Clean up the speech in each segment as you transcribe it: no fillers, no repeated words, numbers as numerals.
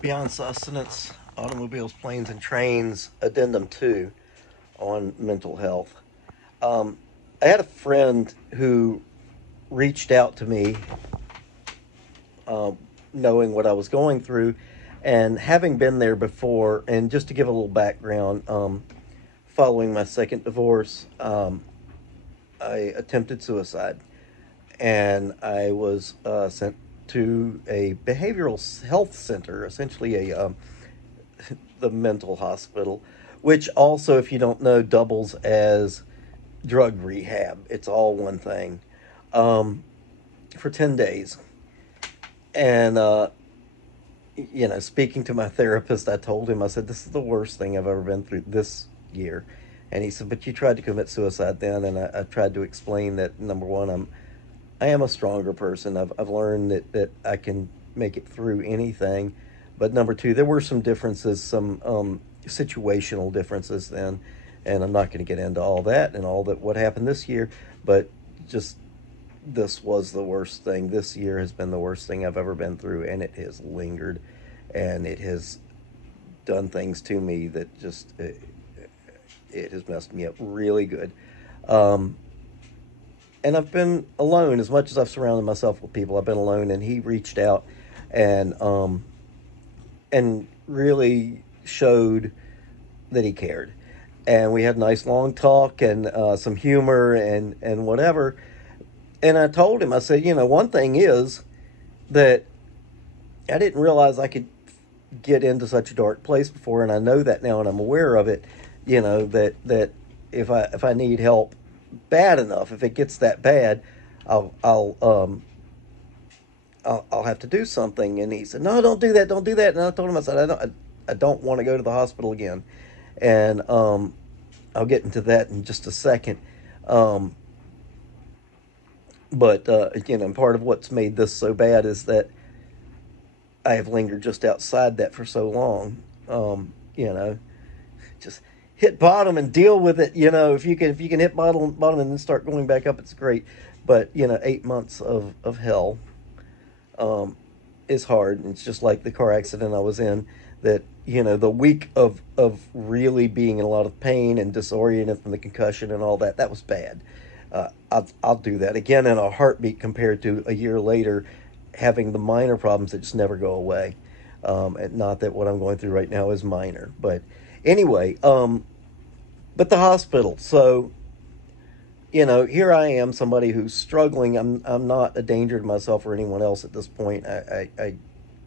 Beyond Sustenance, Automobiles, Planes, and Trains, Addendum 2 on mental health. I had a friend who reached out to me knowing what I was going through and having been there before. And just to give a little background, following my second divorce, I attempted suicide and I was sent to a behavioral health center, essentially the mental hospital, which also, if you don't know, doubles as drug rehab. It's all one thing, for 10 days. And, speaking to my therapist, I told him, I said, this is the worst thing I've ever been through this year. And he said, but you tried to commit suicide then. And I tried to explain that, number one, I am a stronger person. I've learned that I can make it through anything. But number two, there were some differences, some situational differences then. And I'm not going to get into all that and all that what happened this year. But just this was the worst thing. This year has been the worst thing I've ever been through. And it has lingered. And it has done things to me that just, it has messed me up really good. Um, and I've been alone as much as I've surrounded myself with people. I've been alone, and he reached out and really showed that he cared. And we had a nice long talk and some humor and whatever. And I told him, I said, one thing is that I didn't realize I could get into such a dark place before, and I know that now, and I'm aware of it. That if I need help bad enough, if it gets that bad, I'll I'll um I'll have to do something. And he said, no, don't do that, don't do that. And I told him, I said, I don't want to go to the hospital again. And I'll get into that in just a second. Um, but part of what's made this so bad is that I have lingered just outside that for so long. Just hit bottom and deal with it. If you can hit bottom and then start going back up, it's great. But 8 months of hell is hard. And it's just like the car accident I was in. That the week of really being in a lot of pain and disoriented from the concussion and all that, that was bad. I'll do that again in a heartbeat compared to a year later having the minor problems that just never go away. And not that what I'm going through right now is minor, but anyway, but the hospital. So, here I am, somebody who's struggling. I'm not a danger to myself or anyone else at this point. I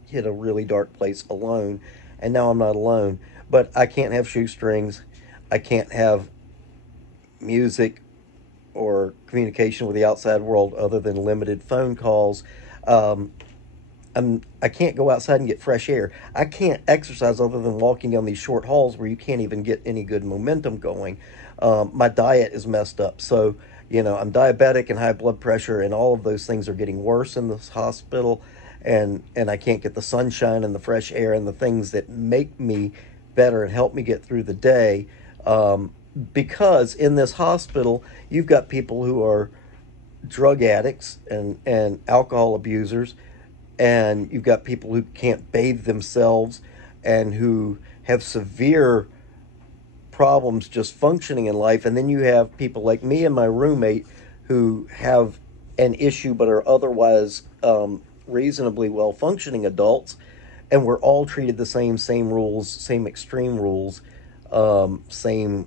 hit a really dark place alone, and now I'm not alone. But I can't have shoestrings. I can't have music or communication with the outside world other than limited phone calls. Um, I can't go outside and get fresh air. I can't exercise other than walking down these short halls where you can't even get any good momentum going. My diet is messed up. So, I'm diabetic and high blood pressure, and all of those things are getting worse in this hospital. And I can't get the sunshine and the fresh air and the things that make me better and help me get through the day. Because in this hospital, you've got people who are drug addicts and alcohol abusers, and you've got people who can't bathe themselves and who have severe problems just functioning in life. And then you have people like me and my roommate who have an issue but are otherwise reasonably well functioning adults. And we're all treated the same rules, same extreme rules, same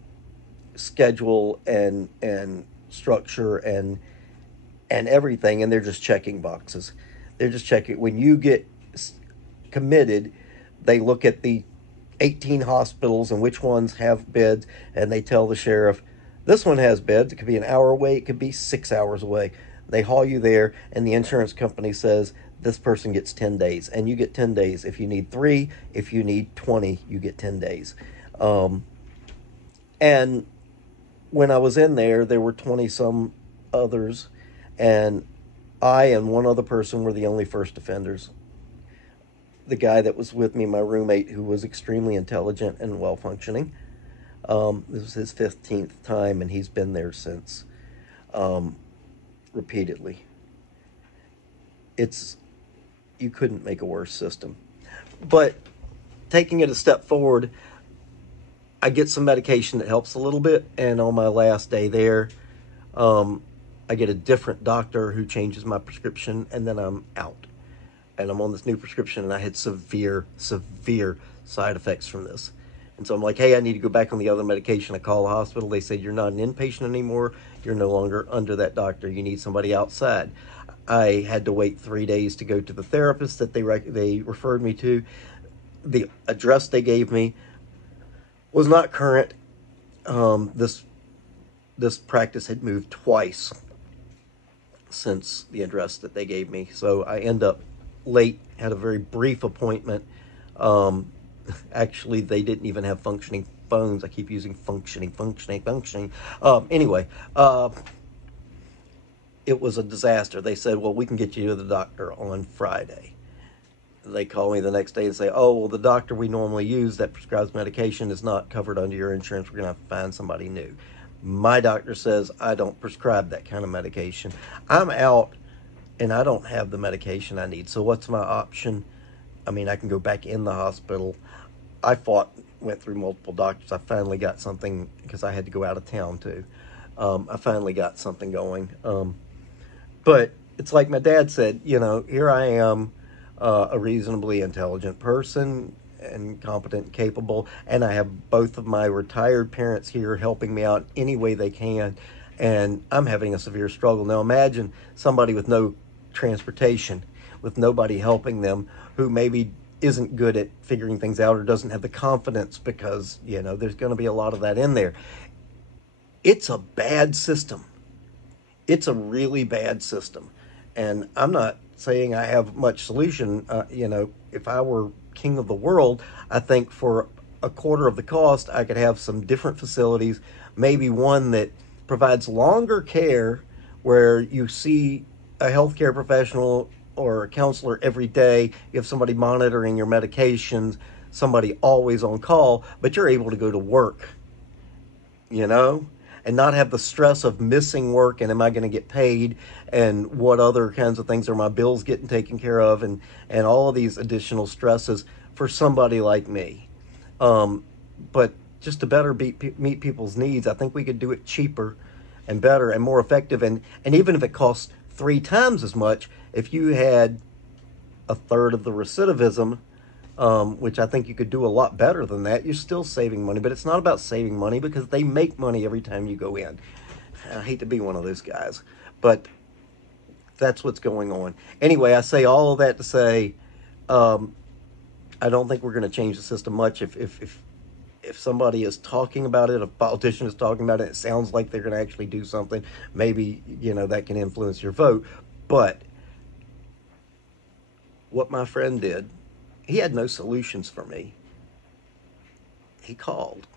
schedule and structure and everything. And they're just checking boxes. They're just checking. When you get committed, they look at the 18 hospitals and which ones have beds, and they tell the sheriff, this one has beds. It could be an hour away, it could be 6 hours away. They haul you there, and the insurance company says this person gets 10 days, and you get 10 days. If you need three, if you need 20, you get 10 days. And when I was in there, there were 20 some others, and I and one other person were the only first offenders. The guy that was with me, my roommate, who was extremely intelligent and well functioning, this was his 15th time, and he's been there since, um, repeatedly. It's You couldn't make a worse system. But taking it a step forward, I get some medication that helps a little bit, and on my last day there, I get a different doctor who changes my prescription, and then I'm out. And I'm on this new prescription, and I had severe side effects from this. And so I'm like, hey, I need to go back on the other medication. I call the hospital. They said, you're not an inpatient anymore. You're no longer under that doctor. You need somebody outside. I had to wait 3 days to go to the therapist that they referred me to. The address they gave me was not current. This practice had moved twice since the address that they gave me. So I end up late, had a very brief appointment. Actually, they didn't even have functioning phones. I keep using functioning. Anyway, it was a disaster. They said, well, we can get you to the doctor on Friday. They call me the next day and say, oh, well, the doctor we normally use that prescribes medication is not covered under your insurance. We're going to have to find somebody new. My doctor says I don't prescribe that kind of medication. I'm out and I don't have the medication I need. So what's my option? I mean, I can go back in the hospital. I went through multiple doctors. I finally got something because I had to go out of town too. I finally got something going. But it's like my dad said, here I am, a reasonably intelligent person and competent and capable, and I have both of my retired parents here helping me out any way they can, and I'm having a severe struggle. Now imagine somebody with no transportation, with nobody helping them, who maybe isn't good at figuring things out or doesn't have the confidence, because there's going to be a lot of that in there. It's a bad system. It's a really bad system, and I'm not saying I have much solution. If I were king of the world, I think for a quarter of the cost, I could have some different facilities, maybe one that provides longer care where you see a healthcare professional or a counselor every day. You have somebody monitoring your medications, somebody always on call, but you're able to go to work, and not have the stress of missing work and am I going to get paid and what other kinds of things are my bills getting taken care of, and all of these additional stresses for somebody like me. But just to better meet people's needs, I think we could do it cheaper and better and more effective. And even if it costs 3 times as much, if you had a third of the recidivism, which I think you could do a lot better than that, you're still saving money. But it's not about saving money, because they make money every time you go in. I hate to be one of those guys, but that's what's going on. Anyway, I say all of that to say, I don't think we're going to change the system much. If somebody is talking about it, a politician is talking about it, it sounds like they're going to actually do something. Maybe, that can influence your vote. But what my friend did, he had no solutions for me. He called.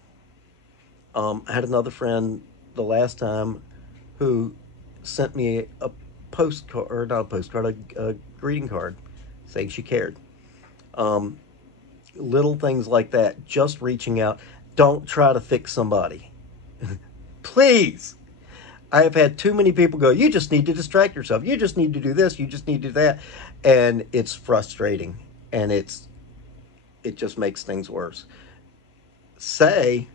I had another friend the last time who sent me a postcard, or not a postcard, a greeting card saying she cared. Little things like that, just reaching out. Don't try to fix somebody. Please. I have had too many people go, you just need to distract yourself. You just need to do this. You just need to do that. And it's frustrating. And it just makes things worse. Say,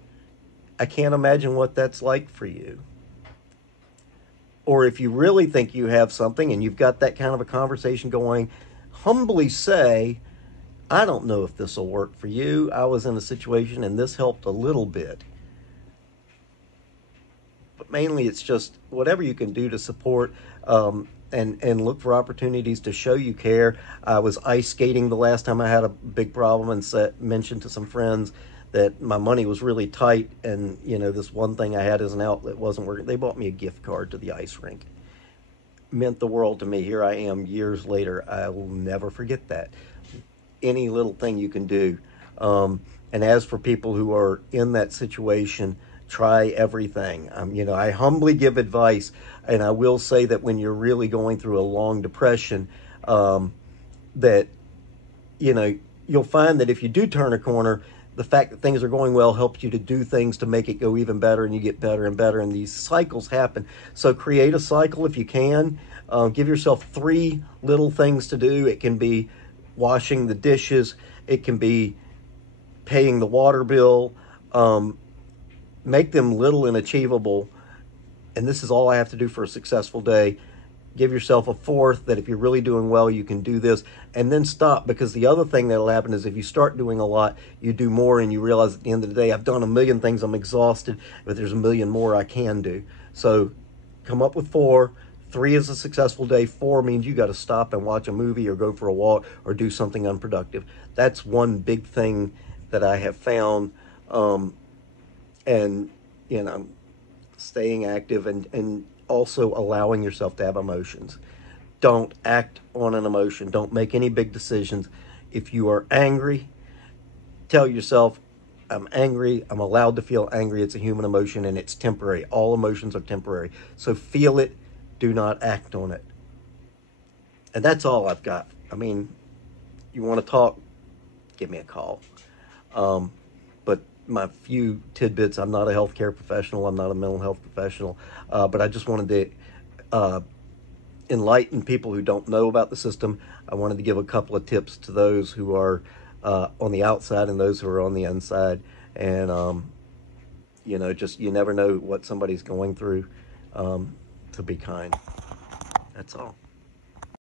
I can't imagine what that's like for you. Or if you really think you have something and you've got that kind of a conversation going, humbly say, I don't know if this will work for you. I was in a situation and this helped a little bit. But mainly it's just whatever you can do to support, and look for opportunities to show you care. I was ice skating the last time I had a big problem and mentioned to some friends that my money was really tight, and this one thing I had as an outlet wasn't working. They bought me a gift card to the ice rink. Meant the world to me. Here I am years later. I will never forget that. Any little thing you can do. And as for people who are in that situation, try everything. I humbly give advice, and I will say that when you're really going through a long depression, that you'll find that if you do turn a corner, the fact that things are going well helps you to do things to make it go even better, and you get better and better, and these cycles happen. So create a cycle if you can. Give yourself 3 little things to do. It can be washing the dishes. It can be paying the water bill. Make them little and achievable. And this is all I have to do for a successful day. Give yourself a fourth that if you're really doing well, you can do this, and then stop. Because the other thing that'll happen is if you start doing a lot, you do more and you realize at the end of the day, I've done a million things, I'm exhausted, but there's a million more I can do. So come up with four. Three is a successful day. Four means you got to stop and watch a movie or go for a walk or do something unproductive. That's one big thing that I have found. And, you know, staying active and also allowing yourself to have emotions. Don't act on an emotion. Don't make any big decisions. If you are angry, tell yourself, I'm angry. I'm allowed to feel angry. It's a human emotion and it's temporary. All emotions are temporary. So feel it. Do not act on it. And that's all I've got. I mean, you want to talk, give me a call. But my few tidbits, I'm not a healthcare professional. I'm not a mental health professional. But I just wanted to enlighten people who don't know about the system. I wanted to give a couple of tips to those who are on the outside and those who are on the inside. And, you know, just you never know what somebody's going through. To be kind. That's all.